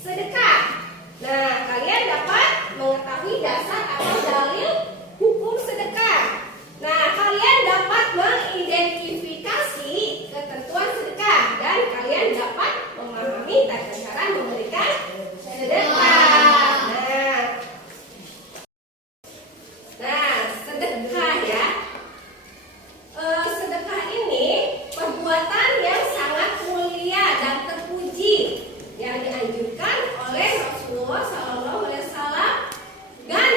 sedekah. Nah, kalian dapat mengetahui dasar atau dalil hukum sedekah. Nah, kalian dapat mengidentifikasi ketentuan sedekah dan kalian dapat memahami tata cara memberikan sedekah. Nah, sedekah ya. Sedekah ini perbuatan yang sangat mulia dan terpuji yang dianjurkan oleh Rasulullah SAW dan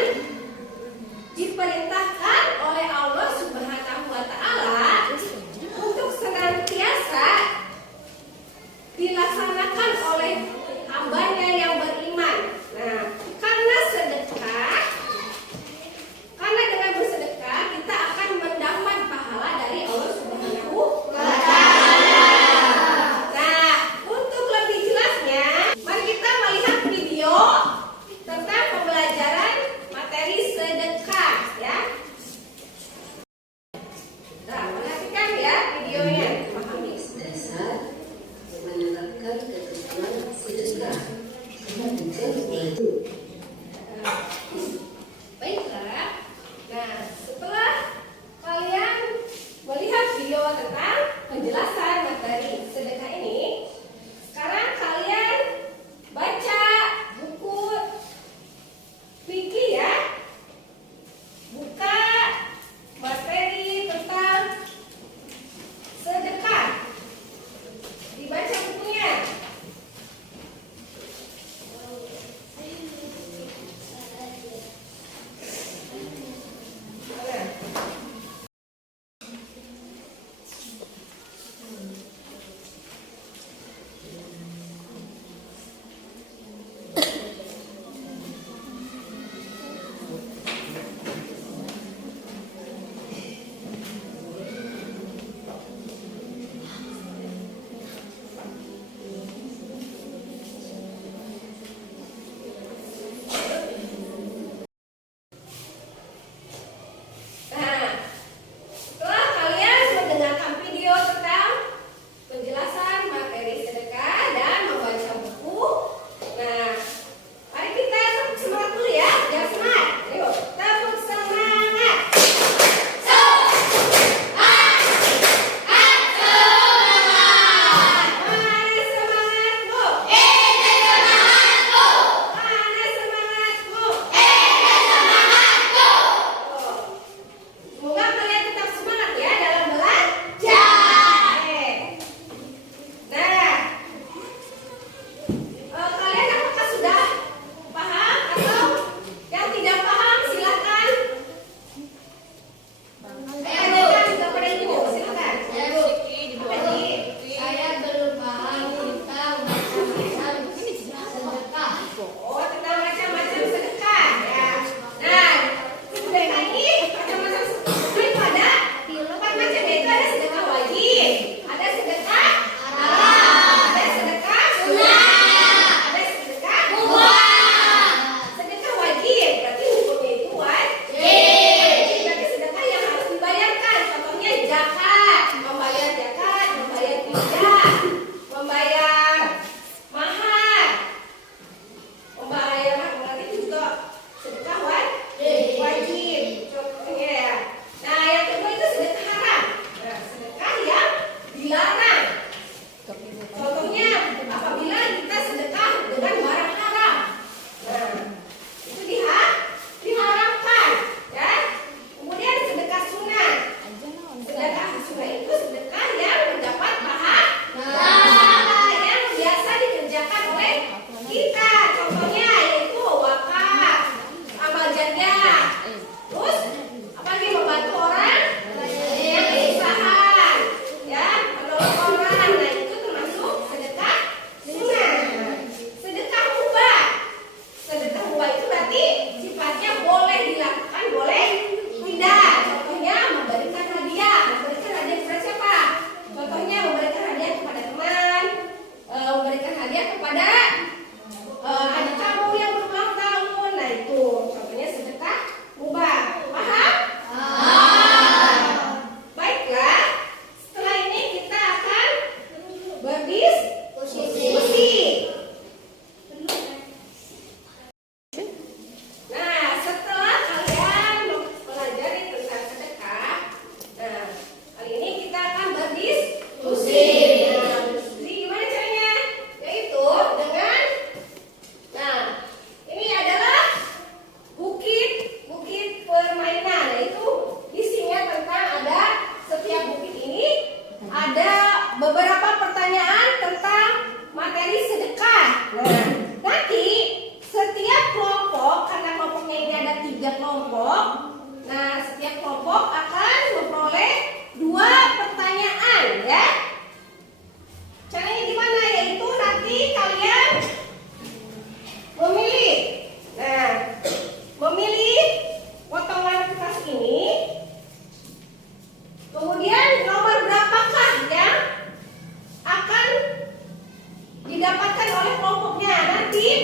diperintahkan oleh Allah Subhanahu wa Ta'ala untuk senantiasa dilaksanakan oleh hambanya yang beriman. Nah, karena dengan bersedekah kita akan mendapat pahala dari Allah Subhanahu wa Ta'ala. Nah, untuk lebih jelasnya, mari kita melihat video tentang pembelajaran materi sedekah ya. Nah, perhatikan ya videonya. Pahami dasar menetapkan ketentuan sedekah. Itu. Baiklah. Nah, setelah kalian melihat video tentang penjelasan materi sedekah ini, sekarang kalian baca buku fikih ya. Buka materi tentang sedekah. Dibaca bukunya.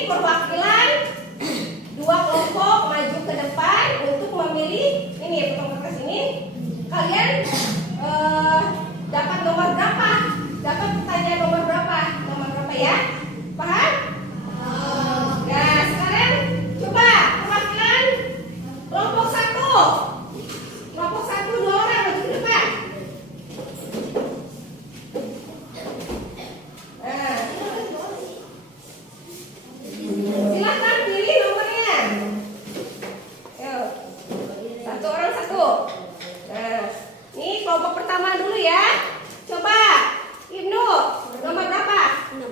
perwakilan dua kelompok maju ke depan untuk memilih ini potong kertas ini. Kalian dapat nomor berapa? Dapat pertanyaan nomor berapa? Nomor berapa ya? Paham? Nah, sekarang coba perwakilan kelompok satu. Kelompok satu 2 orang maju ke depan. Nah, silakan pilih nomornya. Ayo, 1 orang 1. Nah, ini kelompok pertama dulu ya. Coba Ibnu, nomor berapa?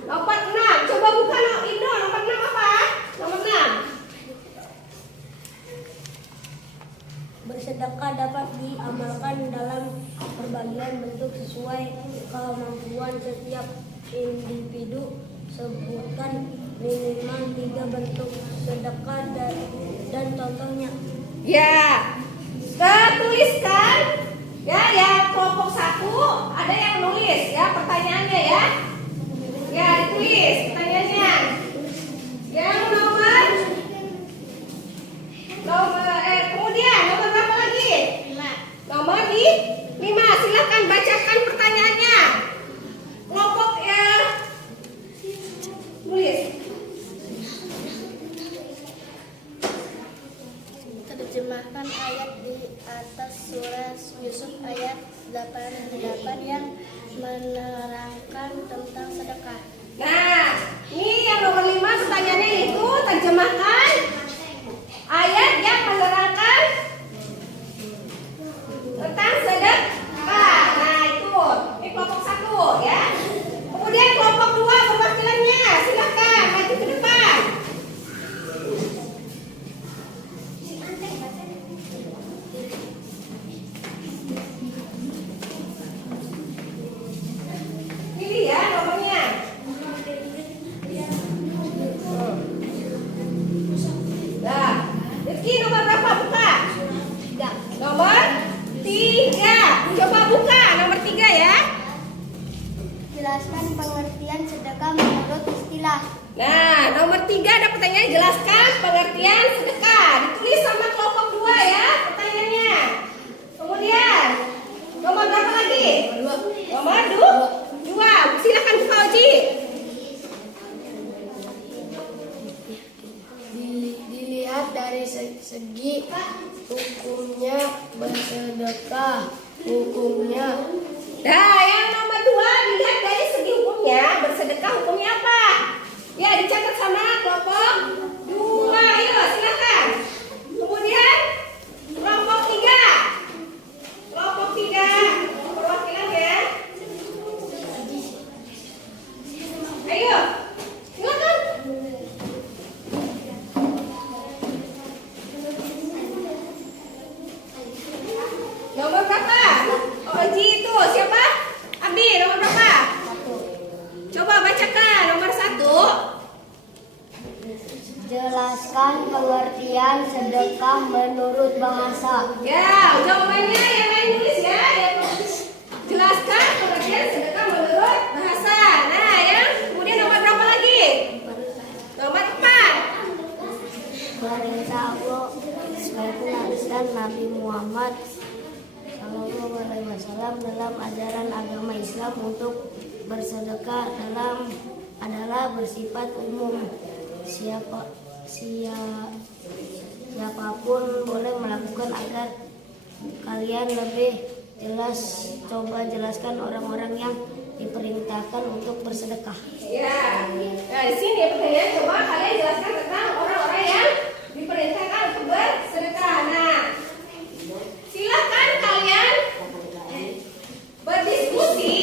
Nomor 6. Coba buka Ibnu, nomor 6 apa? Nomor 6. Bersedekah dapat diamalkan dalam berbagai bentuk sesuai kemampuan setiap individu. Sebutkan minimal 3 bentuk sedekah dan contohnya. Ya, tertuliskan ya yang kelompok 1 ada yang nulis ya pertanyaannya ya. Ya, ditulis pertanyaannya. Yang kemudian nomor berapa lagi? 5. Nomor di 5. Silakan bacakan pertanyaannya. Kelompok ya tulis. Terjemahkan ayat di atas surah Yusuf ayat 88 yang menerangkan tentang sedekah. Nah, ini yang nomor 5 pertanyaannya itu terjemahkan ayat yang menerangkan tentang sedekah. Nah, itu. Ini kelompok 1 ya. Kemudian kelompok 2 perwakilannya. Silakan maju ke depan. Pilih ya nomornya. Nah, Rizky nomor berapa? Buka. Nomor 3. Coba buka nomor 3 ya. Jelaskan pengertian sedekah menurut istilah. Nah, nomor 3 ada pertanyaan, jelaskan pengertian sedekah. Ditulis sama kelompok 2 ya pertanyaannya. Kemudian nomor berapa lagi? Nomor 2. Silakan buka Oji. Dilihat dari segi hukumnya bersedekah. Hukumnya Nah, yang nomor 2 dilihat dari segi hukumnya, bersedekah hukumnya apa? Ya, dicatat sama kelompok 2. Ayo, silakan. Kemudian kelompok 3. Kelompok 3 perwakilan ya. Ayo, silakan. Nomor berapa? Oji itu siapa? Abdi, nomor berapa? 1. Coba bacakan nomor 1. Jelaskan pengertian sedekah menurut bahasa. Ya, jawabannya yang lain tulis ya. Jelaskan pengertian sedekah menurut bahasa. Nah, yang kemudian nomor berapa lagi? Nomor 4. Perintah Allah dan Nabi Muhammad SAW dalam ajaran agama Islam untuk bersedekah adalah bersifat umum. Siapapun boleh melakukan. Agar kalian lebih jelas, coba jelaskan orang-orang yang diperintahkan untuk bersedekah. Ya. Nah, di sini pertanyaan, coba kalian jelaskan tentang orang-orang yang diperintahkan untuk bersedekah. Nah, silakan kalian berdiskusi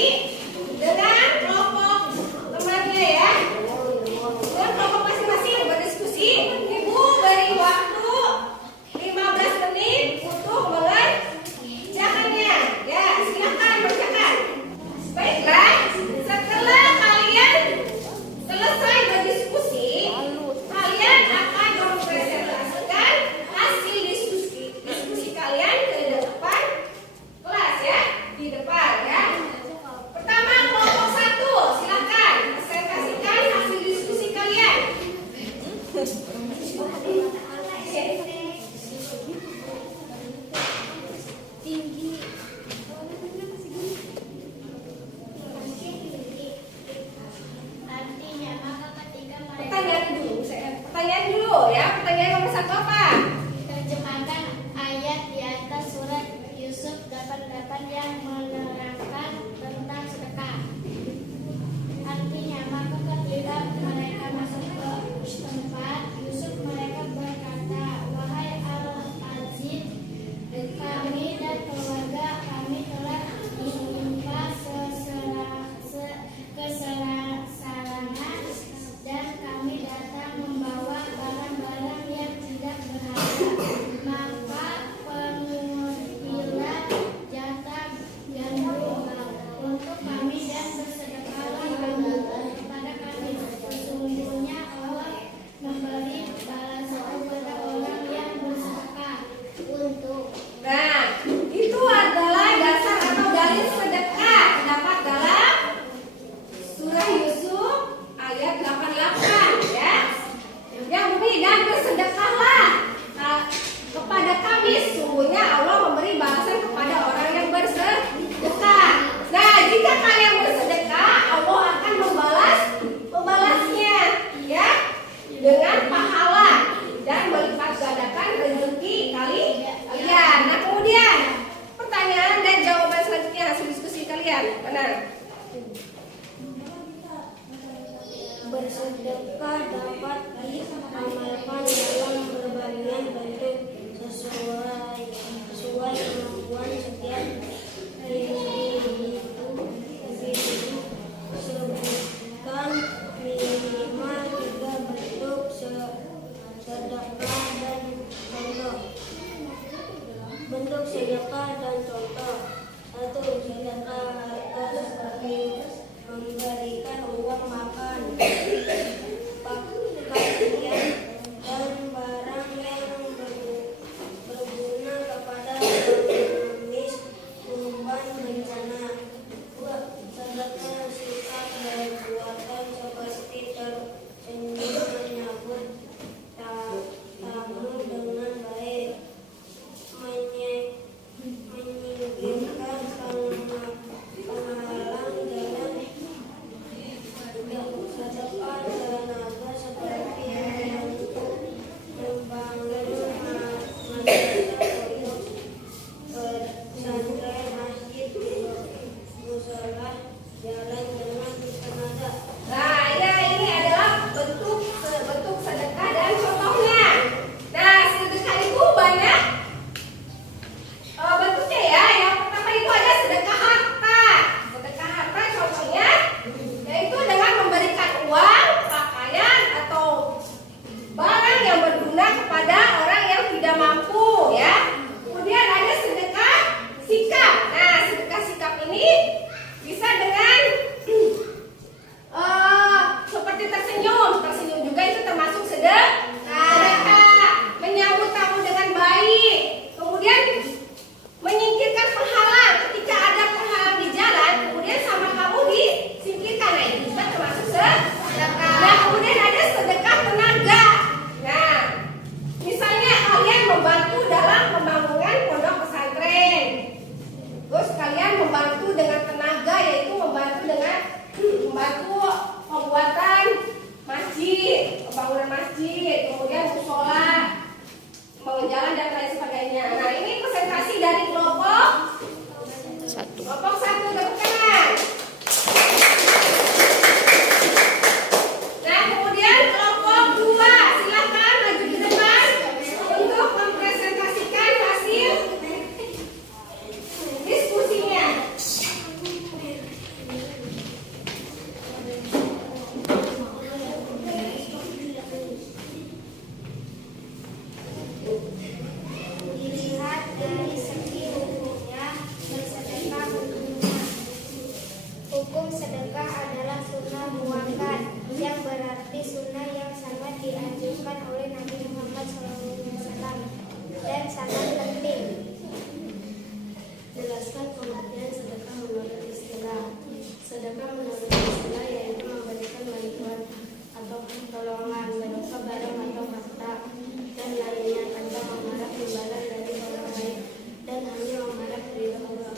dengan kelompok temannya ya. Dengan kelompok masing-masing berdiskusi. Ibu beri waktu 15 menit untuk mengerjakannya. Ya, silakan berjalan. Baiklah, setelah kalian selesai berdiskusi dulu ya. Pertanyaan nomor 1 apa? Terjemahkan ayat di atas surat Yusuf 88 yang menerangkan tentang sedekah. Artinya, maka ketika mereka masuk ke tempat Yusuf, mereka berkata, "Wahai Al-Aziz, kami dan keluarga kami telah ditimpa kesesaran dan kami datang membawa barang-barang yang tidak berharga. Maka penguruslah jatah gandum untuk kami dan bersedekahlah kamu kepada kami. Sesungguhnya Allah memberi balasan kepada orang yang bersedekah." Nah, itu adalah dasar atau dalil sedekah terdapat dalam surah Yusuf ayat 88 ya. Yang bunyi, dan bersedekahlah kepada kami, sungguhnya Allah memberi balasan kepada orang yang bersedekah. Nah, jika kalian bersedekah, Allah akan membalasnya ya dengan pahala dan melipat gandakan rezeki kalian. Nah, kemudian pertanyaan dan jawaban selanjutnya hasil diskusi kalian. Benar? Bersedekah dapat diamalkan dalam berbagai bentuk sesuai kemampuan setiap individu. Sebutkan minimal 3 bentuk sedekah dan contoh. Bentuk sedekah dan contoh. 1. Sedekah harta seperti memberikan uang makan, pakaian, dan barang yang berguna kepada pengemis korban bencana. 2. Sedekah sikap perbuatan seperti tersenyum menyambut tamu dengan baik, menyingkirkan penghalang jalan. 3. Sedekah tenaga seperti membangun madrasah pondok, pesantren, masjid, mushola, jalan dengan tenaga. Nah, ya, ini adalah bentuk sedekah dan contohnya. Nah, sedekah itu banyak bentuknya ya. Yang pertama itu ada sedekah harta. Sedekah harta contohnya yaitu dengan memberikan uang, pakaian, atau barang yang berguna kepada orang yang tidak mampu ya. Kemudian ada sedekah sikap. Nah, sedekah sikap ini bisa dengan seperti tersenyum juga itu termasuk sedekah. Menyambut tamu dengan baik, kemudian menyingkirkan penghalang ketika ada penghalang di jalan, kemudian sama kamu disingkirkan. Nah, itu juga termasuk sedekah. Nah, kemudian ada sedekah tenaga. Nah, misalnya kalian membantu dalam pembangunan pondok pesantren, terus kalian membantu dengan tenaga, yaitu membantu pembuatan masjid, pembangunan masjid, kemudian mushola, membangun jalan dan lain sebagainya. Nah, ini presentasi dari kelompok 1. Kelompok 1, tepuk tangan. Nah, kemudian kelompok 2, silakan maju ke depan untuk mempresentasikan hasil diskusinya. Dilihat dari segi hukumnya, bersedekah hukumnya. Hukum sedekah adalah sunnah muakkad, yang berarti sunnah yang sangat dianjurkan oleh Nabi Muhammad SAW dan sangat penting. Jelaskan pengertian sedekah menurut istilah. Sedekah menurut istilah yaitu memberikan bantuan atau pertolongan berupa barang atau harta dan lainnya tanpa mengharap imbalan dari orang lain dan hanya mengharap ridho Allah.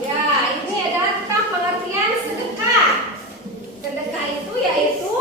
Ya, ini adalah tentang pengertian sedekah. Sedekah itu yaitu